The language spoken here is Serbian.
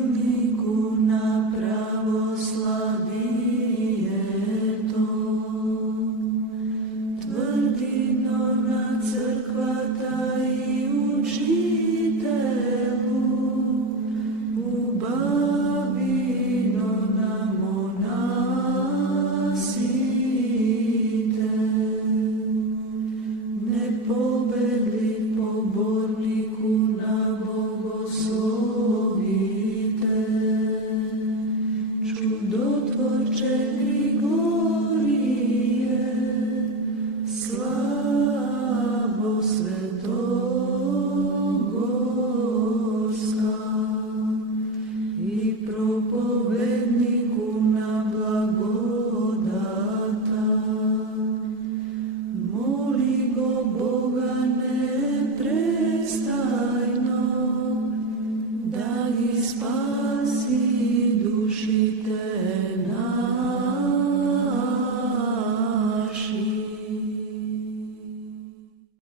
светилнику на православието, тврдино на црквата и учителу, убавино на монасите, непобедлив поборнику на богословите, чудотворче Григорije, славо светогорска, и проповеднику на благодата, моли го Бога непрестајно да ги спаси душите